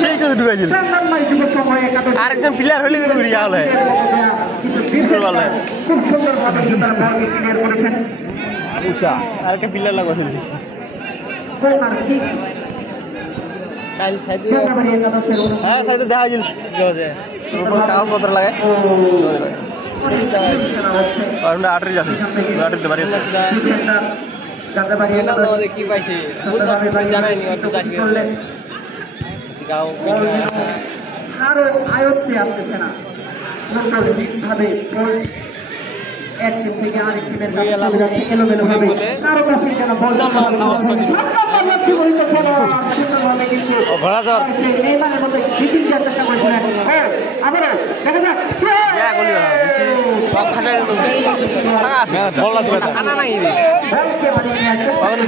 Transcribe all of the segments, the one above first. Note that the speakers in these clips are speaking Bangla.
সেই তো ঢুকাইছিল আরেকজন প্লেয়ার হলে কিন্তু উড়িয়া হলে আরেকটা প্লেয়ার লাগাছিল হ্যাঁ সাইডে দেখা যাইল কাগজপত্র লাগে আটরি যাচ্ছে আটরিতে বাড়ি কি পাইছি জানাইনি আরো আয়ত্তে আসতেছে না ভাবে এক টিম থেকে আরেক টিমের এলোমেলো হবে কারো কাছে যেন বল ঘোড়াচর নেইমারের মতো ফিটিং দেওয়ার চেষ্টা করেছিলেন আবারও দেখা যাক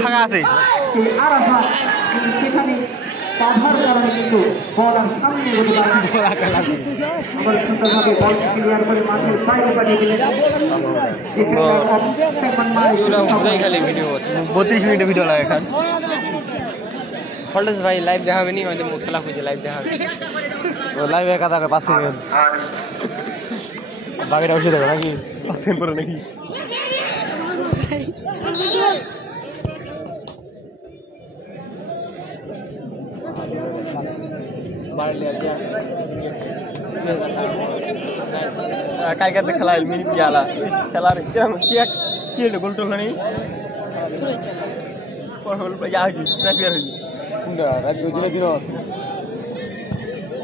ফাঁকা আছে সেখানে বাধার কারণে কিন্তু বল আর সামনে আবার সুন্দরভাবে বল ক্লিয়ার করে মাঠের বাইরে পাঠিয়ে দিলেন 32 মিনিটের ভিডিও লাগে এখান ফল্টেজ ভাই লাইভ দেখাবে নি হয়তো মুখ খেলা খুঁজে লাইভ দেখাবে লাইভ একা থাকে 5 সেকেন্ড বাকিটা বসে দেবে নাকি 5 সেকেন্ড পরে নাকি কালকে খেলা মিনিট গেলা খেলার কিরকম কি হলো গোল টোল নেই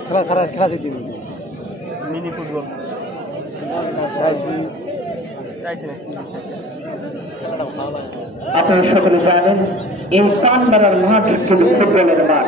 খেলা সারা খেলা দিচ্ছি মিনি ফুটবল আপনারা সকলে জানেন এই কানবাড়ার মাঠ কিন্তু ফুটবলের মাঠ।